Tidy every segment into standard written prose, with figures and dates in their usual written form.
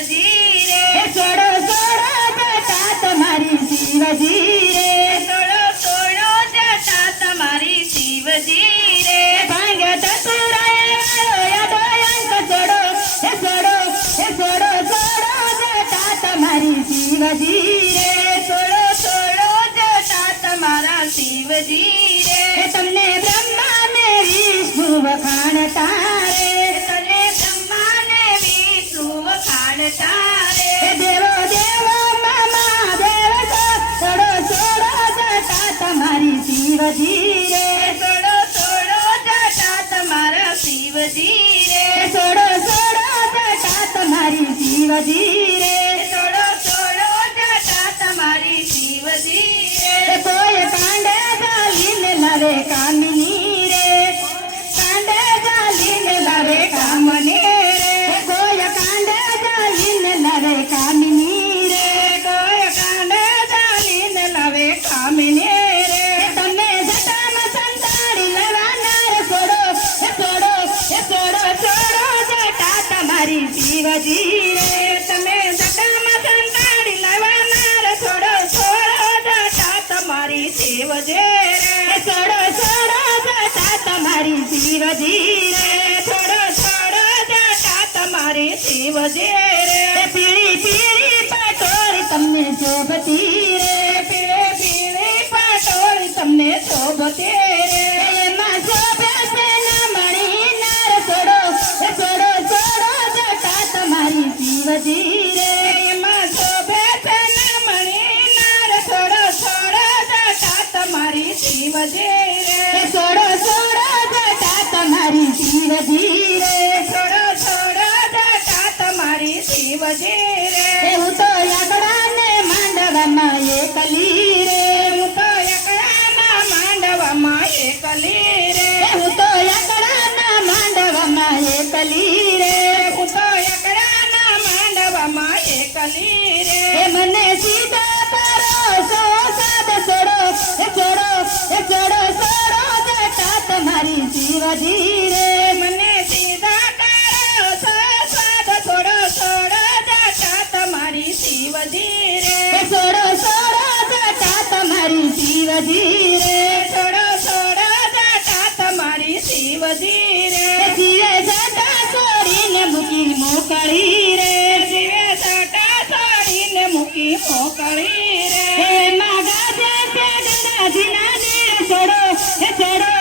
શિવજી રે સોડો સોડો જટા તમારી શિવજી રે સોડો સોડો જટા તમારી શિવજી રે ભાંગ ધતુરાએ યાદો અંક સોડો સોડો સોડો સોડો જટા તમારી શિવજી રે સોડો સોડો જટા તમારા શિવજી રે તમને બ્રહ્મા ને વિષ્ણુ વખાણતા રે તને બ્રહ્મા ને વિષ્ણુ વખાણતા રે દેવો દેવો મામા દેવ સોડો સોડો જટા તમારી શિવજી રે સોડો સોડો જટા તમારા શિવજી રે સોડો સોડો જટા તમારી શિવજી રે સોડો સોડો જટા તમારી શિવજી રે કોઈ કાંડે ચાલીને લાવે કામિની રે કાંડે ચાલીને લાવે કામની રે કોઈ કાંડે ચાલીને લાવે કામિની રે કોઈ કાંડે ચાલીને લાવે કામિની રે તમે જટામાં સંતાડી લેવાના રે સોડો સોડો સોડો સોડો જટા તમારી શિવજી રે તમે જટામાં સંતાડી લાવવાના રે સોડો સોડો જટા તમારી શિવજી રે સોડો સોડો જટા તમારી શિવજી રે સોડો સોડો જટા તમારી શિવજી રે પીળી પીળી પાટોળી તમને શોભતી રે પીળે પીળે પાટોળી તમને શોભતી રે એમાં શોભે છે ના મણી નાર સોડો સોડો સોડો જટા તમારી શિવજી રે એમાં શોભે છે ને મણી નાર સોડો સોડો જટા તમારી શિવજી રે સોડો સોડો જટા તમારી શિવજી રે સોડો સોડો જટા તમારી શિવજી રે હું તો યાકડાને માંડવામાં એકલી રે હું તો એકડાના માંડવામાં એકલી રે હું તો યાકડાના માંડવામાં એકલી રે હું તો એકડાના માંડવામાં એકલી રે એ મને સીધા તારો સાદ સોડો સોડો સોડો સોડો જટા તમારી શિવજી રે મને સીધા તારો સાદ સોડો સોડો જટા તમારી શિવજી રે સોડો સોડો જટા તમારી શિવજી રે સોડો સોડો જટા તમારી શિવજી રે જીવે જટા છોડીને મૂકી મોકળી રે જીવે જટા છોડીને મૂકી મોકળી રે એમાં ગાજે છે ગંગાજીના નીર સોડો સોડો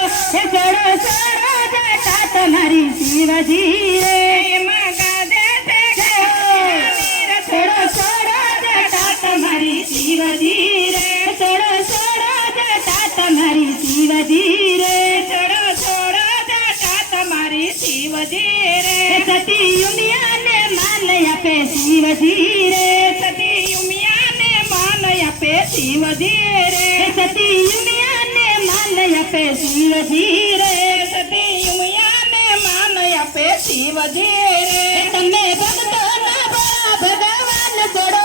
સોડો સોડો જટા તમારી શિવજી રે એમાં ગાજે છે ગંગાજીના સોડો સોડો જટા તમારી શિવજી રે સોડો સોડો જટા તમારી શિવજી રે સોડો સોડો જટા તમારી શિવજી રે સતી યુમિયાને માન આપે શિવજી રે સતી ઉમિયાને માન આપે શિવજી રે સતી યુમિયાને માન આપે શિવજી રે સતી ઉમિયાને માન આપે શિવજી રે તમે ભક્તોના ભલા ભગવાન સોડો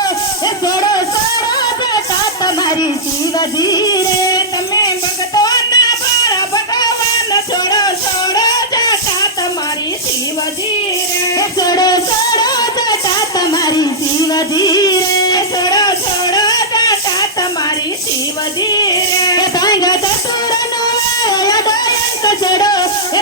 સોડો સોડો જટા તમારી શિવજી રે તમે ભક્તોના ભલા ભગવાન સોડો સોડો જટા તમારી શિવજી રે સોડો સોડો જટા તમારી શિવજી રે સોડો સોડો જટા તમારી શિવજી રે ભાંગ ધતુરનો યાદો અંક સોડો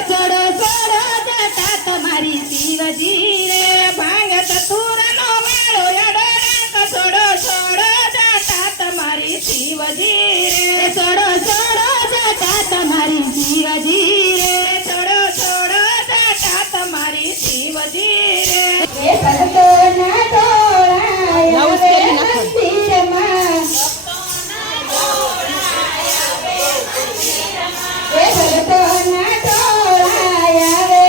સોડો સોડો જટા તમારી શિવજી રે ભાંગ તતુરનો વાળો યડોરંક સોડો સોડો જટા તમારી શિવજી રે સોડો સોડો જટા તમારી શિવજી રે સોડો સોડો જટા તમારી શિવજી રે એ ભક્તોના ટોળા મંદિરમાં એ ભક્તોના ટોળા આવે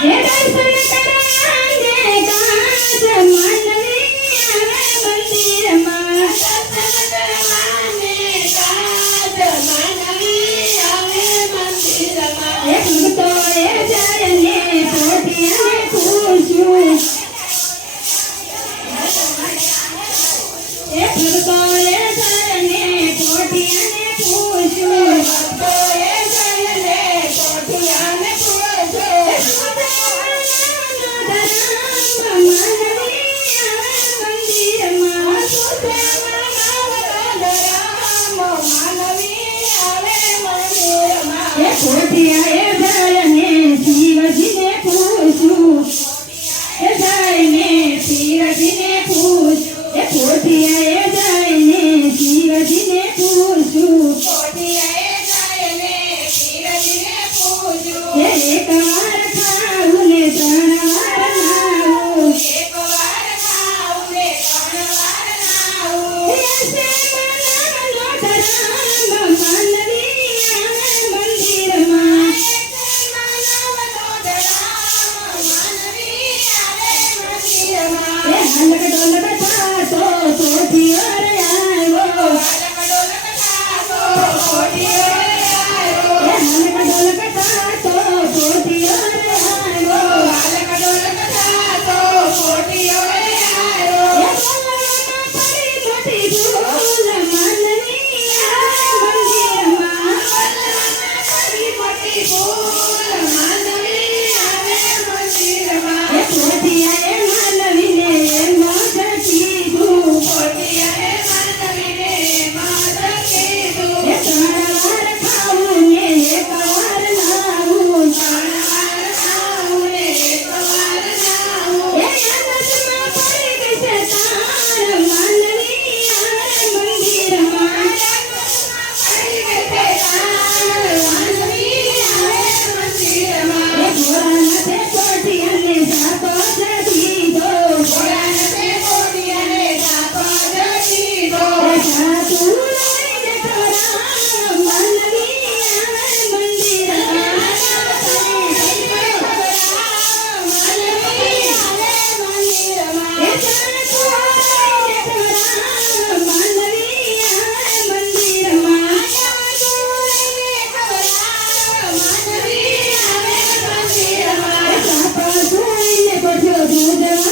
હે દર્શન કરાને કાંસ માનવી આવે મંદિરમાં દર્શન કરાને કાંસ માનવી આવે મંદિરમાં એ ભક્તોએ જઈને પોતિયાને પૂછ્યું એ ભક્તોએ જઈને પોતિયાને પૂછ્યું ભક્તોએ જઈને પોતિયાને પૂછ્યું કોઠિયાએ જઈને શિવજીને પૂછ્યું એ જઈને શિવજીને પૂછ એ કોઠિયાએ જઈને શિવજીને પૂછ્યું એ એક વાર ખાવું ને ત્રણ વાર નાવું એસે મનનો ધરામ માનવી આવે મંદિરમાં એ હલક ડોલક થાતો કોઠિયો રે આવ્યો એ હલક ડોલક થાતો કોઠિયો રે આવ્યો એ બોલવામાં પડી મોટી ભૂલ માનવી આવે મંદિરમાં એ કોઠિયાએ માનવીને મોઢ કીધું એ ત્રણ વાર ખાવું ને એક વાર નાવું એ આનંદમાં પડી ગઈ છે તાર માનવી આવે મંદિરમાં એ ઘોડાનાથે કોઠિયાને જાતો દીધો એ જાતું લઈને ખવડાવ માનવી આવે મંદિરમાં એ જાતું લઈને ખવડાવ માનવી આવે મંદિરમાં એ સાપા જોઈને ગોઠ્યો દૂધ